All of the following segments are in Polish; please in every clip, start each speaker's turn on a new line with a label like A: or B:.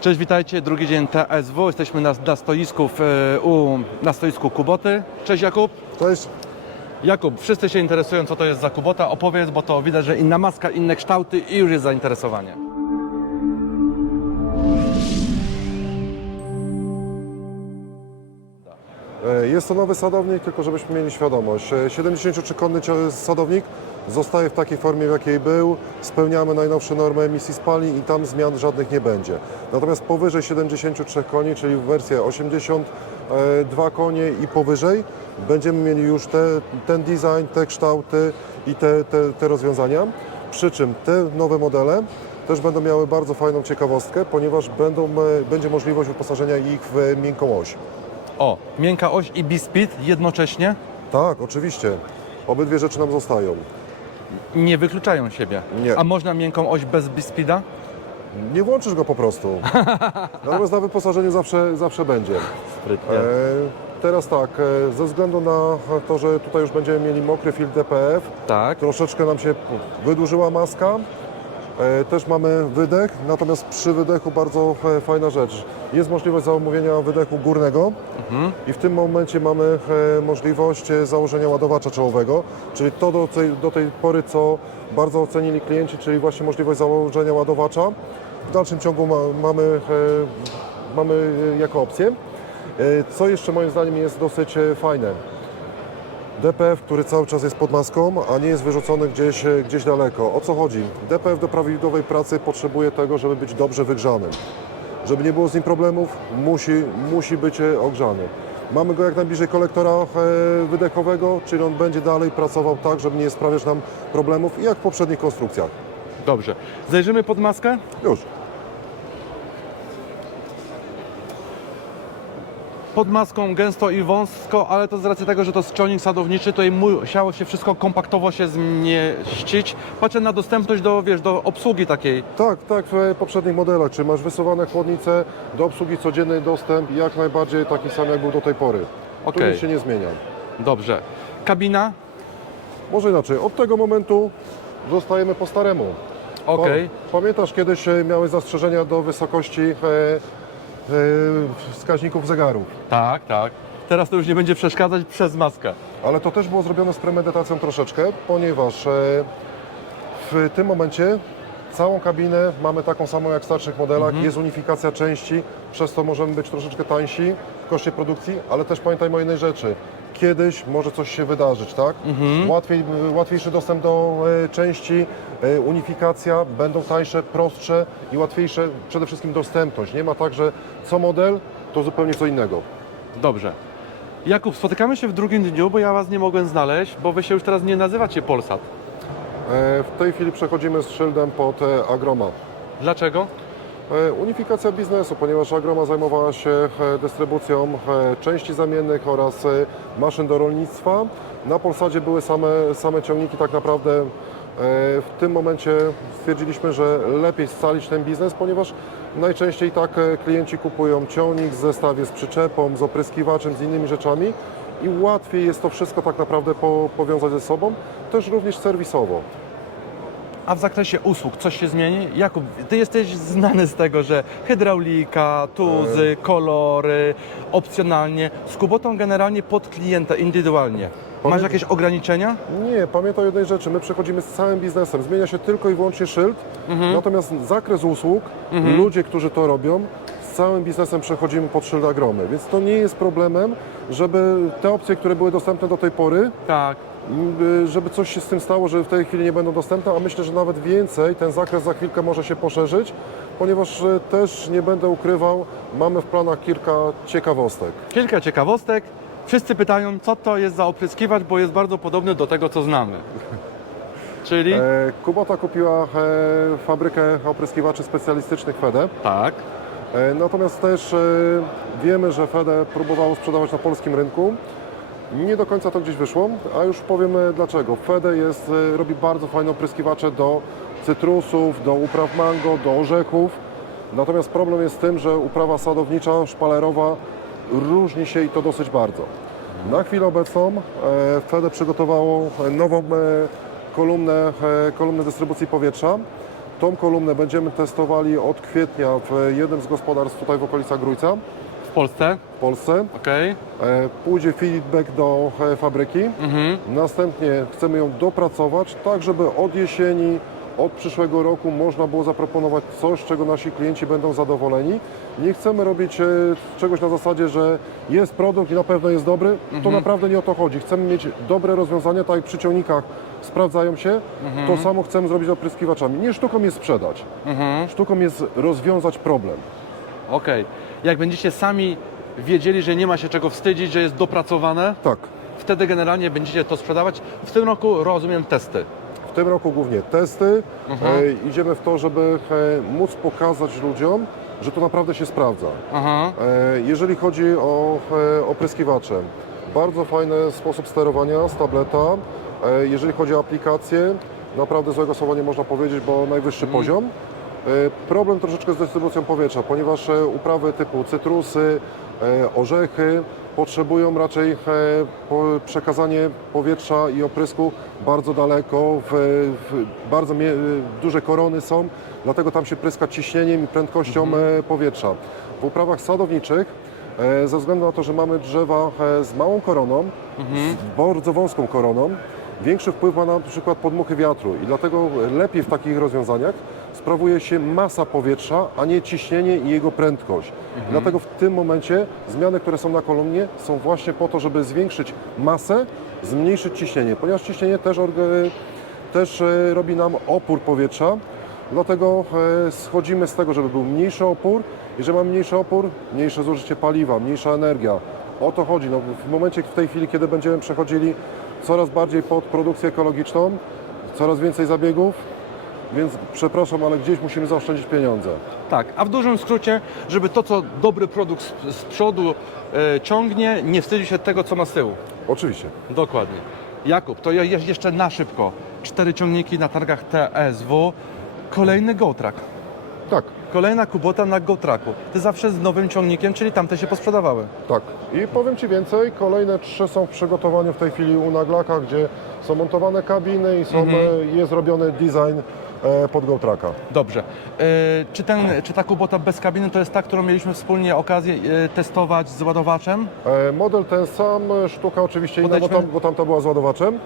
A: Cześć, witajcie. Drugi dzień TSW. Jesteśmy na, na, stoisku w, e, u, na stoisku Kuboty. Cześć Jakub.
B: Cześć.
A: Jakub, wszyscy się interesują, co to jest za Kubota. Opowiedz, bo to widać, że inna maska, inne kształty i już jest zainteresowanie.
B: E, Jest to nowy sadownik, tylko żebyśmy mieli świadomość. E, 73-konny cio- sadownik zostaje w takiej formie, w jakiej był. Spełniamy najnowsze normy emisji spalin i tam zmian żadnych nie będzie. Natomiast powyżej 73 koni, czyli wersja 82 konie i powyżej, będziemy mieli już te, ten design, te kształty i te, te, te rozwiązania. Przy czym te nowe modele też będą miały bardzo fajną ciekawostkę, ponieważ będą, e, będzie możliwość wyposażenia ich w miękką oś.
A: O, miękka oś i B-Speed jednocześnie
B: Tak, oczywiście. Obydwie rzeczy nam zostają.
A: Nie wykluczają siebie.
B: Nie.
A: A można miękką oś bez B-Speeda?
B: Nie włączysz go po prostu. Natomiast na wyposażeniu zawsze, zawsze będzie.
A: Sprytnie.
B: E, teraz tak, e, ze względu na to, że tutaj już będziemy mieli mokry filtr DPF,
A: Tak.
B: troszeczkę nam się wydłużyła maska. E, też mamy wydech, natomiast przy wydechu bardzo e, fajna rzecz. Jest możliwość zamówienia wydechu górnego i w tym momencie mamy e, możliwość założenia ładowacza czołowego, czyli to do tej, do tej pory, co bardzo ocenili klienci, czyli właśnie możliwość założenia ładowacza. W dalszym ciągu ma, mamy, mamy jako opcję. Co jeszcze moim zdaniem jest dosyć fajne. DPF, który cały czas jest pod maską, a nie jest wyrzucony gdzieś, gdzieś daleko. O co chodzi? DPF do prawidłowej pracy potrzebuje tego, żeby być dobrze wygrzanym. Żeby nie było z nim problemów, musi, musi być e, ogrzany. Mamy go jak najbliżej kolektora e, wydechowego, czyli on będzie dalej pracował tak, żeby nie sprawiać nam problemów, jak w poprzednich konstrukcjach.
A: Dobrze. Zajrzymy pod maskę?
B: Już.
A: Pod maską gęsto i wąsko, ale to z racji tego, że to jest ciągnik sadowniczy, tutaj musiało się wszystko kompaktowo się zmieścić. Patrzę na dostępność do, wiesz, do obsługi takiej.
B: Tak, tak, w poprzednich modelach, czy masz wysuwane chłodnice, do obsługi codziennej dostęp, jak najbardziej taki sam, jak był do tej pory. Tu
A: Okej.
B: nic się nie zmienia.
A: Dobrze. Kabina?
B: Może inaczej, od tego momentu zostajemy po staremu.
A: Okej.
B: Pa- Pamiętasz, kiedyś e, miałeś zastrzeżenia do wysokości e, wskaźników zegarów,
A: Tak, tak. Teraz to już nie będzie przeszkadzać przez maskę.
B: ale to też było zrobione z premedytacją troszeczkę, ponieważ e, w tym momencie całą kabinę mamy taką samą jak w starszych modelach, jest unifikacja części, przez to możemy być troszeczkę tańsi w koszcie produkcji, ale też pamiętajmy o jednej rzeczy. Kiedyś może coś się wydarzyć, tak? Łatwiej, łatwiejszy dostęp do e, części, e, unifikacja, będą tańsze, prostsze i łatwiejsze przede wszystkim dostępność. Nie ma tak, że co model to zupełnie co innego.
A: Dobrze. Jakub, spotykamy się w drugim dniu, bo ja Was nie mogłem znaleźć, bo Wy się już teraz nie nazywacie Polsat.
B: E, W tej chwili przechodzimy z szyldem pod e, Agroma.
A: Dlaczego?
B: E, Unifikacja biznesu, ponieważ Agroma zajmowała się e, dystrybucją e, części zamiennych oraz maszyn do rolnictwa. Na Polsadzie były same, same ciągniki tak naprawdę. W tym momencie stwierdziliśmy, że lepiej scalić ten biznes, ponieważ najczęściej tak klienci kupują ciągnik w zestawie z przyczepą, z opryskiwaczem, z innymi rzeczami i łatwiej jest to wszystko tak naprawdę po, powiązać ze sobą, też również serwisowo.
A: A w zakresie usług coś się zmieni? Jakub, Ty jesteś znany z tego, że hydraulika, tuzy, kolory, opcjonalnie. Z Kubotą generalnie pod klienta, indywidualnie. Masz
B: Powiem-
A: jakieś ograniczenia?
B: Nie, pamiętaj o jednej rzeczy, my przechodzimy z całym biznesem, zmienia się tylko i wyłącznie szyld, natomiast zakres usług, ludzie, którzy to robią, z całym biznesem przechodzimy pod szyld Agromy, więc to nie jest problemem, żeby te opcje, które były dostępne do tej pory,
A: Tak.
B: żeby coś się z tym stało, że w tej chwili nie będą dostępne, a myślę, że nawet więcej, ten zakres za chwilkę może się poszerzyć, ponieważ e, też nie będę ukrywał, mamy w planach kilka ciekawostek.
A: Kilka ciekawostek. Wszyscy pytają, co to jest za opryskiwacz, bo jest bardzo podobny do tego, co znamy. Czyli?
B: E, Kubota kupiła e, fabrykę opryskiwaczy specjalistycznych FEDE.
A: Tak.
B: E, Natomiast też e, wiemy, że FEDE próbowało sprzedawać na polskim rynku. Nie do końca to gdzieś wyszło, a już powiem e, dlaczego. FEDE jest, robi bardzo fajne opryskiwacze do cytrusów, do upraw mango, do orzechów. Natomiast problem jest z tym, że uprawa sadownicza, szpalerowa różni się i to dosyć bardzo. Na chwilę obecną FEDE przygotowało nową kolumnę, kolumnę dystrybucji powietrza, Tą kolumnę będziemy testowali od kwietnia w jednym z gospodarstw tutaj w okolicach Grójca
A: W Polsce?
B: w Polsce.
A: Okej.
B: E, Pójdzie feedback do e, fabryki.
A: Mhm.
B: Następnie chcemy ją dopracować, tak żeby od jesieni, od przyszłego roku można było zaproponować coś, czego nasi klienci będą zadowoleni. Nie chcemy robić e, czegoś na zasadzie, że jest produkt i na pewno jest dobry. To naprawdę nie o to chodzi. Chcemy mieć dobre rozwiązania, tak jak przy ciągnikach sprawdzają się, to samo chcemy zrobić z opryskiwaczami. Nie sztuką jest sprzedać,
A: Mhm.
B: sztuką jest rozwiązać problem.
A: Okej. Jak będziecie sami wiedzieli, że nie ma się czego wstydzić, że jest dopracowane,
B: Tak,
A: wtedy generalnie będziecie to sprzedawać. W tym roku rozumiem testy.
B: W tym roku głównie testy.
A: Mhm.
B: E, idziemy w to, żeby e, móc pokazać ludziom, że to naprawdę się sprawdza.
A: Aha.
B: E, jeżeli chodzi o e, opryskiwacze, bardzo fajny sposób sterowania z tableta. E, jeżeli chodzi o aplikację, naprawdę złego słowa nie można powiedzieć, bo najwyższy poziom. E, problem troszeczkę z dystrybucją powietrza, ponieważ e, uprawy typu cytrusy, e, orzechy potrzebują raczej e, przekazanie powietrza i oprysku bardzo daleko, w, w bardzo duże korony są, dlatego tam się pryska ciśnieniem i prędkością e, powietrza. W uprawach sadowniczych e, ze względu na to, że mamy drzewa z małą koroną, z bardzo wąską koroną, większy wpływ ma na przykład podmuchy wiatru i dlatego lepiej w takich rozwiązaniach sprawuje się masa powietrza, a nie ciśnienie i jego prędkość. Dlatego w tym momencie zmiany, które są na kolumnie są właśnie po to, żeby zwiększyć masę, zmniejszyć ciśnienie, ponieważ ciśnienie też, też e, robi nam opór powietrza, dlatego e, schodzimy z tego, żeby był mniejszy opór i że mamy mniejszy opór, mniejsze zużycie paliwa, mniejsza energia. O to chodzi. No, w momencie, w tej chwili, kiedy będziemy przechodzili coraz bardziej pod produkcję ekologiczną, coraz więcej zabiegów, więc przepraszam, ale gdzieś musimy zaoszczędzić pieniądze.
A: Tak, a w dużym skrócie, żeby to, co dobry produkt z, z przodu e, ciągnie, nie wstydził się tego, co ma z tyłu.
B: Oczywiście.
A: Dokładnie. Jakub, to je, je- jeszcze na szybko. Cztery ciągniki na targach TSW. Kolejny GoTrack.
B: Tak,
A: Kolejna kubota na GoTracku. Ty zawsze z nowym ciągnikiem, czyli tamte się posprzedawały.
B: tak. I powiem Ci więcej, kolejne trzy są w przygotowaniu w tej chwili u Naglaka, gdzie są montowane kabiny i są, e, jest robiony design e, pod GoTracka.
A: Dobrze. E, czy, ten, czy ta kubota bez kabiny to jest ta, którą mieliśmy wspólnie okazję testować z ładowaczem?
B: Model ten sam, sztuka oczywiście inna, bo,
A: Podejdźmy.
B: tam, bo tamta była z ładowaczem.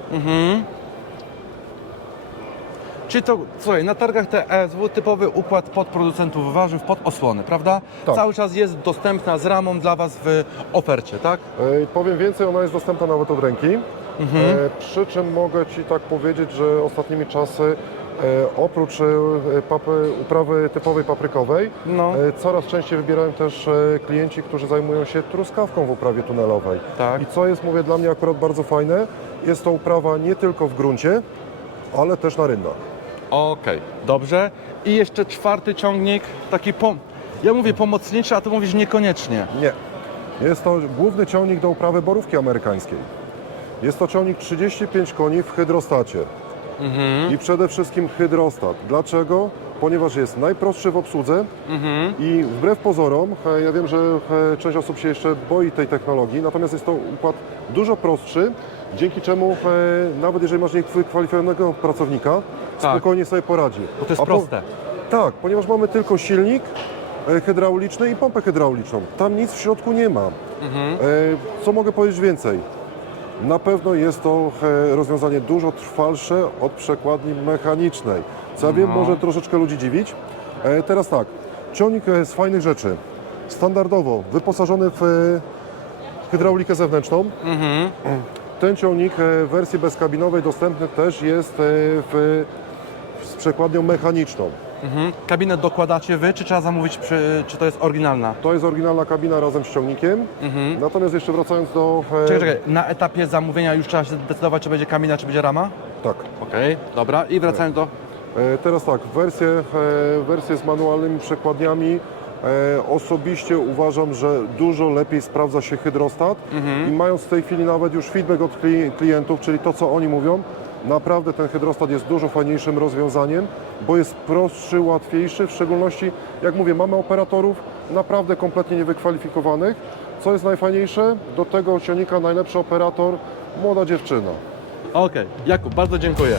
A: Czyli to, słuchaj, na targach TSW typowy układ pod producentów warzyw, pod osłony, prawda?
B: Tak.
A: Cały czas jest dostępna z ramą dla Was w ofercie, tak?
B: E, Powiem więcej, ona jest dostępna nawet od ręki. E, Przy czym mogę Ci tak powiedzieć, że ostatnimi czasy e, oprócz e, papy, uprawy typowej paprykowej,
A: No.
B: e, coraz częściej wybierają też e, klienci, którzy zajmują się truskawką w uprawie tunelowej.
A: Tak.
B: I co jest, mówię, dla mnie akurat bardzo fajne, jest to uprawa nie tylko w gruncie, ale też na rynnach.
A: Okej, dobrze. I jeszcze czwarty ciągnik, taki pom... Ja mówię pomocniczy, a Ty mówisz niekoniecznie.
B: Nie. Jest to główny ciągnik do uprawy borówki amerykańskiej. Jest to ciągnik 35 koni w hydrostacie. I przede wszystkim hydrostat. Dlaczego? Ponieważ jest najprostszy w obsłudze i wbrew pozorom, ja wiem, że część osób się jeszcze boi tej technologii, natomiast jest to układ dużo prostszy, dzięki czemu e, nawet jeżeli masz niewykwalifikowanego pracownika,
A: Tak.
B: spokojnie sobie poradzi.
A: Bo to jest
B: A
A: proste.
B: tak, ponieważ mamy tylko silnik e, hydrauliczny i pompę hydrauliczną. Tam nic w środku nie ma.
A: Mhm.
B: E, Co mogę powiedzieć więcej? Na pewno jest to e, rozwiązanie dużo trwalsze od przekładni mechanicznej. Co ja wiem,
A: No.
B: może troszeczkę ludzi dziwić. E, Teraz tak, ciągnik e, z fajnych rzeczy. Standardowo wyposażony w e, hydraulikę zewnętrzną.
A: Mhm.
B: Ten ciągnik e, w wersji bezkabinowej dostępny też jest e, w, z przekładnią mechaniczną.
A: Mhm. Kabinę dokładacie Wy, czy trzeba zamówić, przy... czy to jest oryginalna?
B: To jest oryginalna kabina razem z ciągnikiem. Natomiast jeszcze wracając do. e,
A: Czekaj, czekaj, na etapie zamówienia już trzeba się zdecydować, czy będzie kabina, czy będzie rama?
B: Tak.
A: Okej, dobra. I wracając do...
B: Teraz tak, wersje, wersje z manualnymi przekładniami. E, osobiście uważam, że dużo lepiej sprawdza się hydrostat i mając w tej chwili nawet już feedback od kli- klientów, czyli to co oni mówią, naprawdę ten hydrostat jest dużo fajniejszym rozwiązaniem, bo jest prostszy, łatwiejszy, w szczególności jak mówię, mamy operatorów naprawdę kompletnie niewykwalifikowanych. Co jest najfajniejsze? Do tego ciągnika najlepszy operator, młoda dziewczyna.
A: Okej, Jakub, bardzo dziękuję.